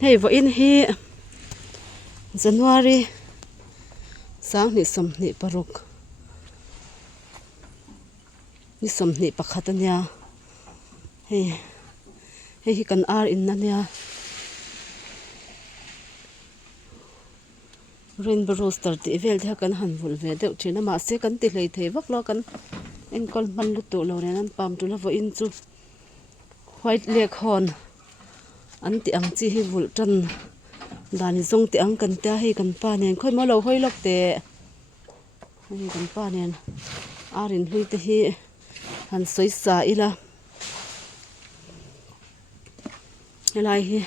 hei vo in hi January sang ni som ni paruk ni som ni pakhat ania hei hi kan ar in ania rainbow rooster ti vel the kan han vul ve deuh thina ma se kan ti hlei thei vak lo kan enkol man lu tu lo nen an pam tu la vo in chu Whiteleghorn an ti ang chi hi vul tan dani zong ti ang kan ta hi kan pa nen khoi ma lo hoi lok te hi kan pa nen arin hlui te hi han soi sa ila helai hi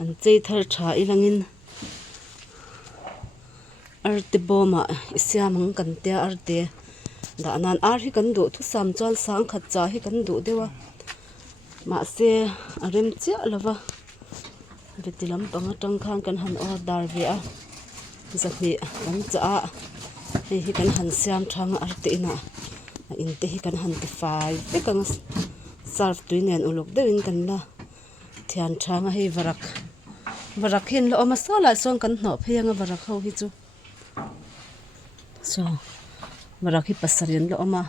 an chei thar tha ilangin arte boma isiamang kan te arte da nan ar hi kan du thu sam chal sang khat cha hi kan du dewa ma se arem chia lova vetilam panga tang khan kan han order ve a zati kan cha hi kan han siam thang arte ina in te hi kan han ti fai te kan sarf tuinen uluk dewin kan la thian thanga hi varak hin lo ma sala song kan no pheyanga varak ho hi chu so varak hi pasarin lo ma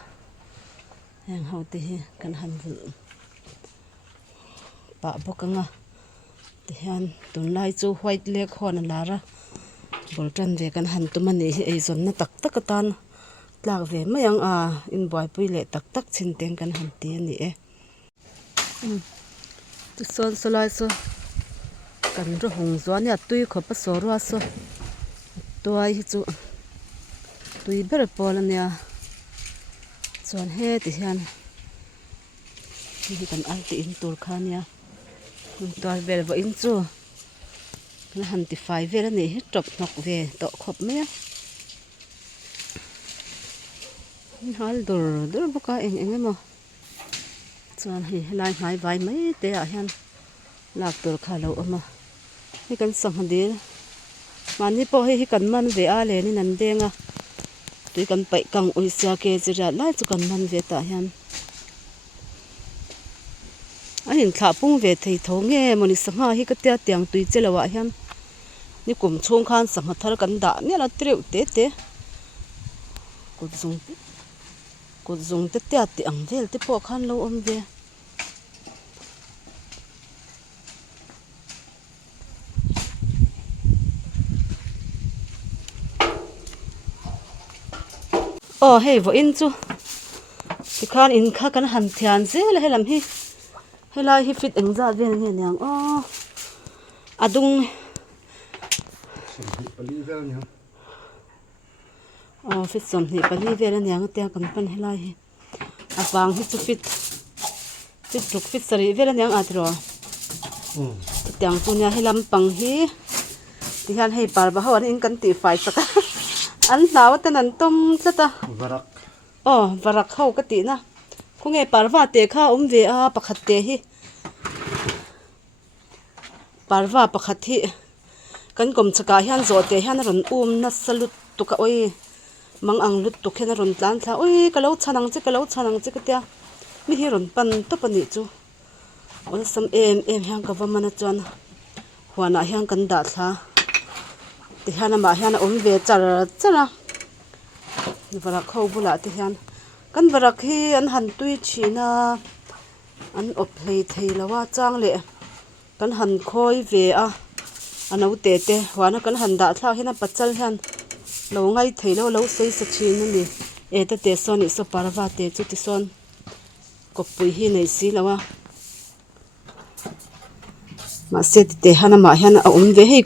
hang ho te hi kan han vul pa bokanga te han tun lai chu Whiteleghorn lara boltan ve kan han tu mani hi ei zon na tak tak tan tlak ve mayang a in boy pui le tak tak chin teng kan han ti ani e tu son solai so kan ro hong zuan ya tui kho pa so ro so toy hi chu tui ber pol ania chon he ti hian hi kan al ti in tur khania tor bel vo in chu kan han ti fai vel ani hi top nok ve to khop me hal dur boka eng emo chon hi lai mai vai mai te a hian lak tur kha lo ama hi kan sang hadir mani po hi kan man ve a le ni nan denga tui kan pai kang uisia ke chira lai chu kan man ve ta hian ahin thla pung ve thei tho nge moni sanga hi ka tia tiang tui chelawa hian ni kum chung khan sang thar kan da ne la treu te kut zung te tia ti ang vel te po khan lo om ve oh hei vo in chu ti khan in kha kan han thian zel helam hi helai hi fit engza vel nge nyang adung fit som ni pali vel nyang te kan pan helai hi awang hi chu fit truk fit sari vel nyang atro tiang tu nya helam pang hi ti han hei par ba hawan in kan ti fai saka an law tan an tom tlata varak ho ka ti na khunge parwa te kha ve a pakhat te hi parwa pakhat hi kan kom chaka hian zo te hian ron na salut tu ka oi mang ang lut tu khen ron tlan thla oi ka lo chanang che ka tia mi hi ron pan to pani chu on sam em hian ka wa mana chuan huana hian kan da thla ti hian ma hian ve chara varak ho bula ti hian kan varak hi an han tui china an op hlei thei lawa chang le kan han khoi ve a ano te huana kan han da thla hian pachal hian lo ngai thei lo sei sa chin ni e ta te soni so parwa te chu ti son kopui hi nei si lawa ma se te hana ma hian a ve hei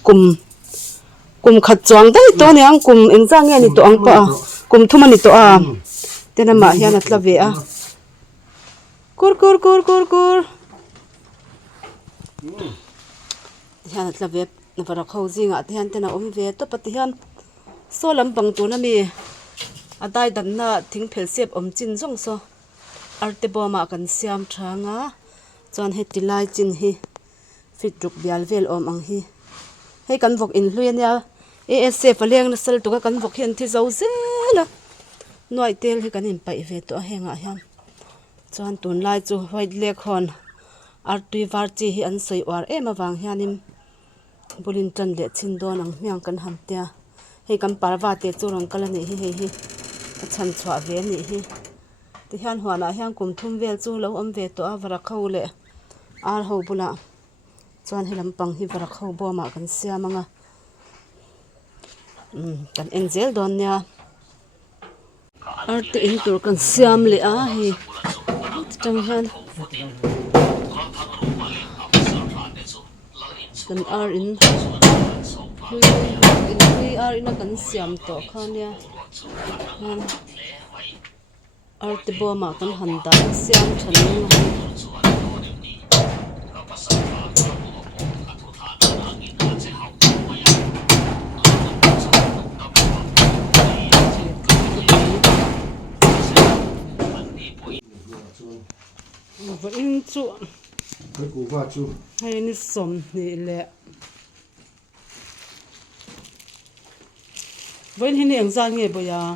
kum khat chuang dai to ne ang kum engza nge ni to ang pa kum thuma ni to a tena ma hian atla ve a kur hian atla ve na para khau jinga hian tena ve to pati hian so lam pang tu na mi adai dan na thing phel sep chin jong so arte boma kan siam thanga chon he tilai chin hi fit truk bial vel ang hi hei kan vok in hluia ASF leng na sal tu ka kan vok hian thi zo zela noi tel hi kan in pai ve to a henga hian chuan tun lai chu Whiteleghorn artui var chi hi an soi war em awang hianin bulin tan le chin don ang miang kan ham tia hei kan parwa te chu rang kala ni hi a chan chwa ve ni hi ti hian huana hian kum thum vel chu lo om ve to a vara kho le ar ho bula chuan hi lampang hi vara kho boma kan siamanga kan engzel don nia arte in tur kan siam le a hi tang han kan ar in hui ar in kan siam to khania arte boma kan handa siam thaning và in chu cái củ hoa chu hay ni som ni le với hình ảnh ra nghe bây giờ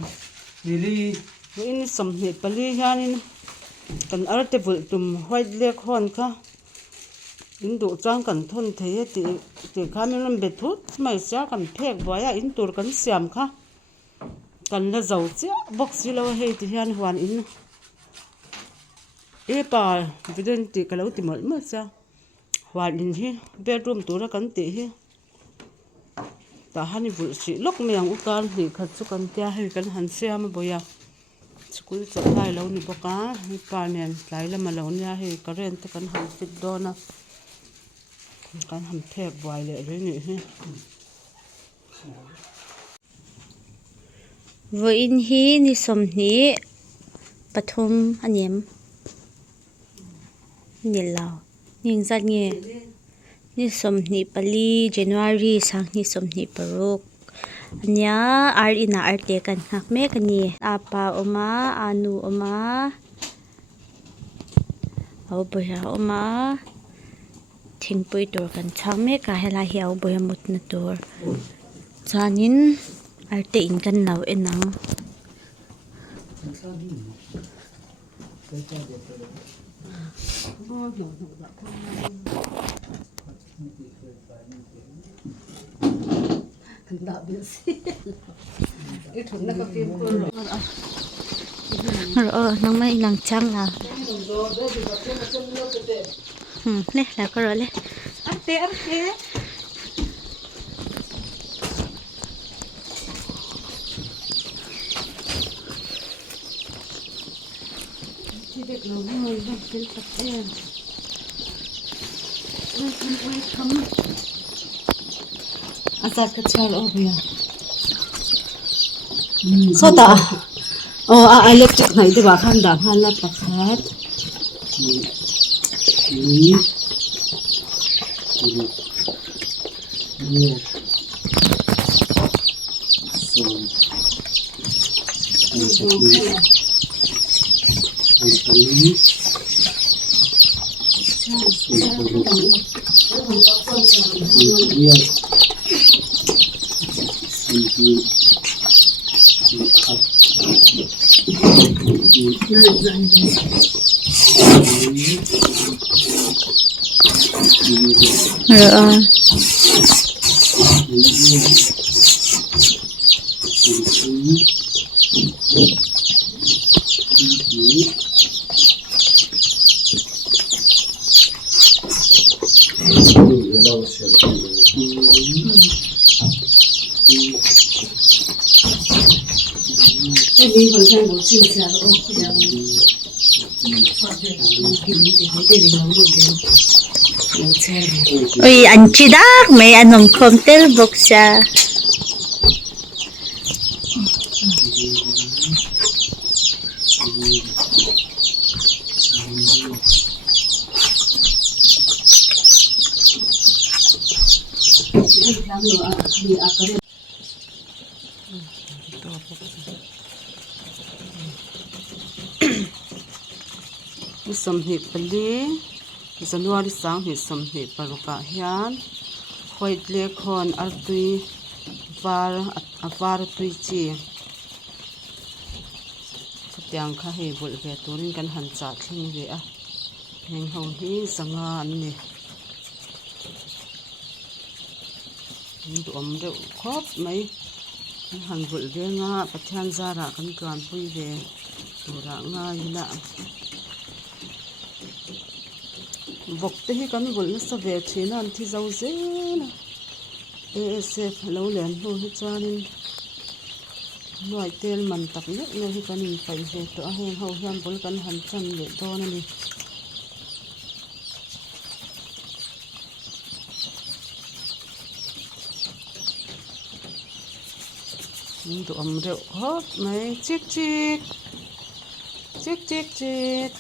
lili với in som ni pali hianin kan arte vul tum Whiteleghorn kha in du chang kan thon thei ti khamin bet phut mai cha kan phek boya in tur kan siam kha kan la zau cha box lo he ti hian huan in e pa vidin ti kalau ti mal ma cha huan in hi bedroom tura kan ti hi ta hani vul si lok meang ukal ni khat chu kan tia he kan han siam boya school cha lai lo ni boka hi pa nen tlai lama lo nia he current te kan han fit dona kan han phek boy le re ni hi vo in hi ni som ni pathum anem ni lao ning zat nge ni som ni pali January sang ni som ni paruk anya ar ina arte kan khak me kani apa oma anu oma au boya oma thingpui tur kan chang me ka hela hi au boya mut na tur chanin arte in kan lau enang nang mai lang chang la le la ko le arte Chị được nấu người đang trên tập đèn. Welcome. Azar ka chal over ya. So ta. Electric này đi bà khăn đạp hai lát bạc hát. oi an chi dak mai anom khom tel boxa Som hi pali January sang hi som hi paruka hian Whiteleghorn artui var tui chi chutiang kha hi bul ve turin kan han cha thling ve a heng ho hi sanga an ni du om reuh khop mai han vul ve nga pathian zara kan kan pui ve tura nga ila bok te hi kan vul na sa ve thina an thi zo zena ASF lo len hu hi chanin nuai tel man tak le no hi kan in pai ve to a heng ho hian bul kan han chan le don ani du om reuh khop mai chik chik chik chik chik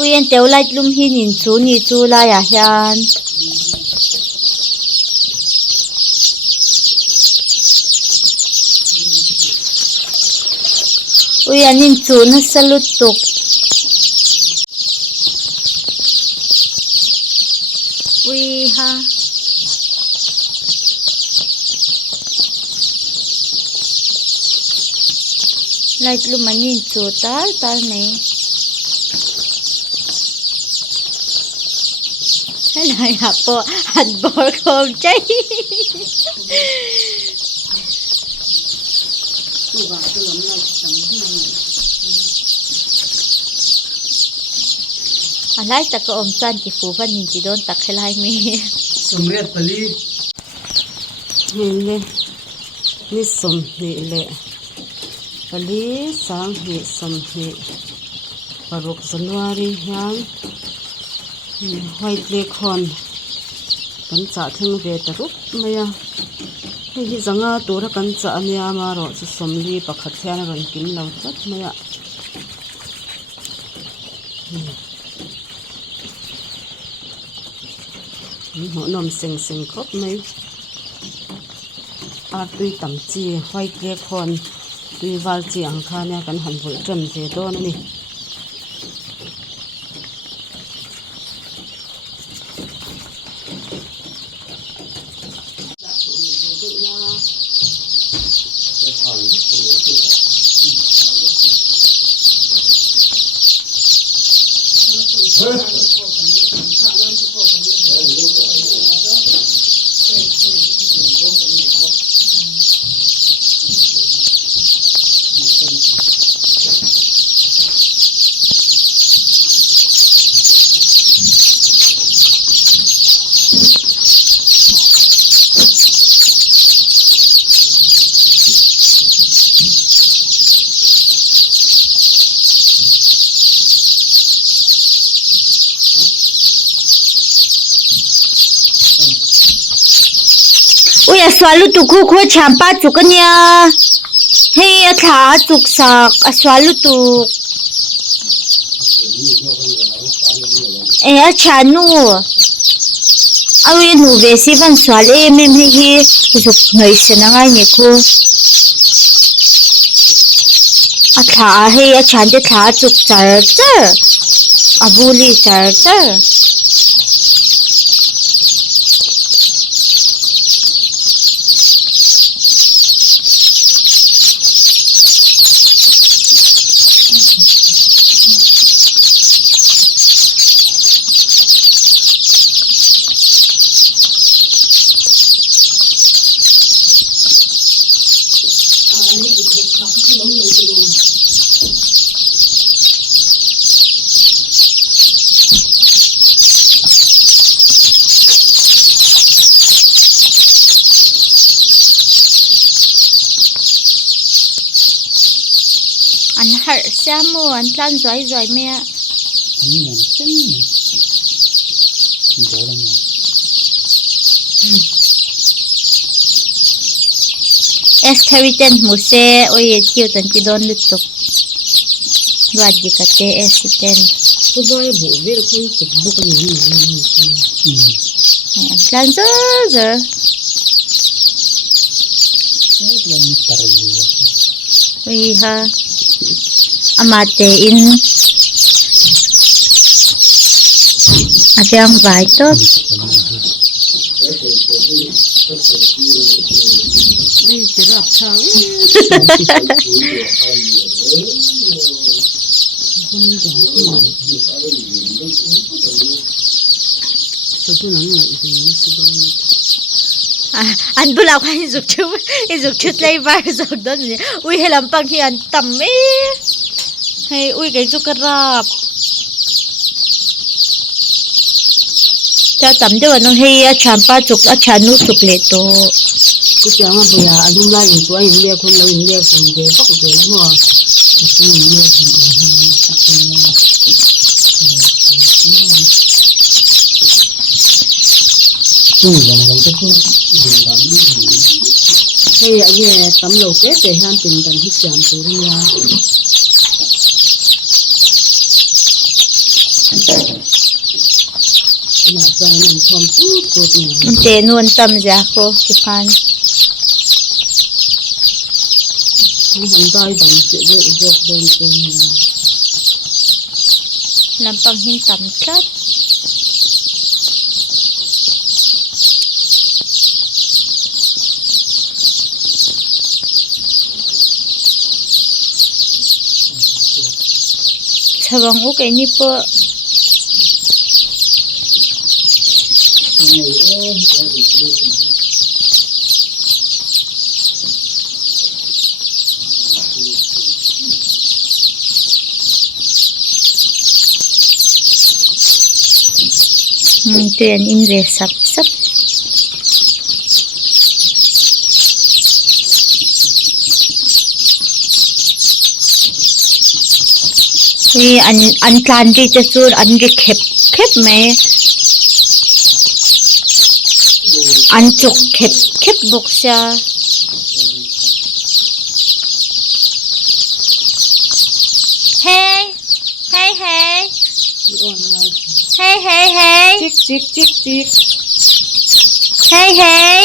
uyen teu light lum hi nin chu ni chu la ya hian uyen in chu na salut tuk ui ha light lum anin chu tal tal mai này hạt bò không cháy anh lấy ta có ôm chan chỉ phù văn nhìn chỉ đón tắc hay lai mi Sumret pali. Nè ni som ni le pali sang ni som ni paruk January hian Whiteleghorn kan cha thing ve ta rup maya hi zanga tura kan cha ania ma ro chu somli pakhat hian ron kim lo chat maya mo nom seng seng khop mai a tui tam chi Whiteleghorn tui wal chi ang kha nia kan han vul tram ve don ani ui a swalu tu khu khu champa chukanya hey a tha chuk sak a swalu tu e a chanu awi nu ve si van swal e mem hi chuk noi se na ngai ni khu a tha hey a chan de tha chuk char char abuli char char anh har siamo anh tlan zoi zoi me Ani mon chen ne. Bola ne. S-territen muse oye kiu tan ti don lutuk luat di kate S-10 ko vai bu ve ko chuk bu kan ni Hai an tlan zer ui ha amate in atyang vai to ai tirap thang satu nang ngai tin na sudan an bula khan zuk chut lai bar zok don ni ui helam pang hi an tam me hey ui gai chu karap cha tam de no hey a champa chuk a chanu chuk le to ku cha ma boya alum la in tuai in le khon lo in le khum de pak de la mo ku in le khum a chung rằng rằng cái phương dùng làm hey a ye tam lo ke te han tin dan hi cham tu ya na cha nam thom tu tu na te nuan tam ja ko ti khan han dai dang che de jok don te lam pang hin tam tlat chawang u kai ni po tu an in ve sap sap ui an tlan ri te chu an ri khep mai an chuk khep bok sia hey hey hey hey hey hey chik chik chik chik hey hey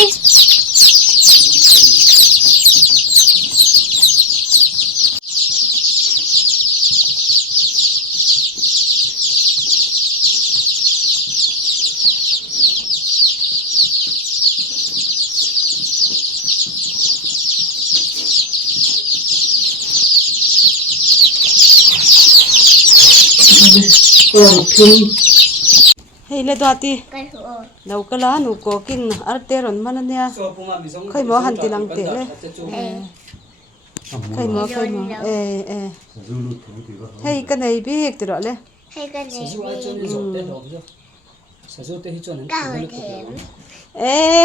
hey le dati lau kala nu ko kin arte ron manania khai mo han tilang te le khai mo hey ka nei bi ek tiro le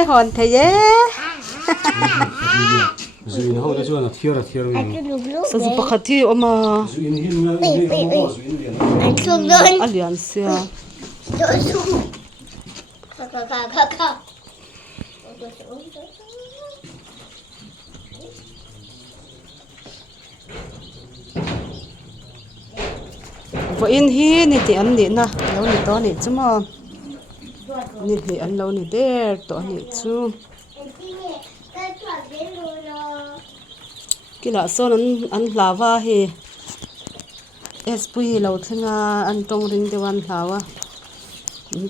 hon the ye Zuin hau da chuan a thiar sa zu pakhati oma zuin hin na zuin lian alian sia vo in hi ni ti an ni na lo ni to ni chuma ni hi an lo ni der to ni chu kila son an hlawa hi espui lo thinga an tong ring dewan hlawa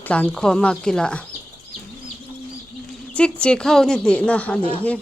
tlan khoma kila chik chik khau ni na ani hi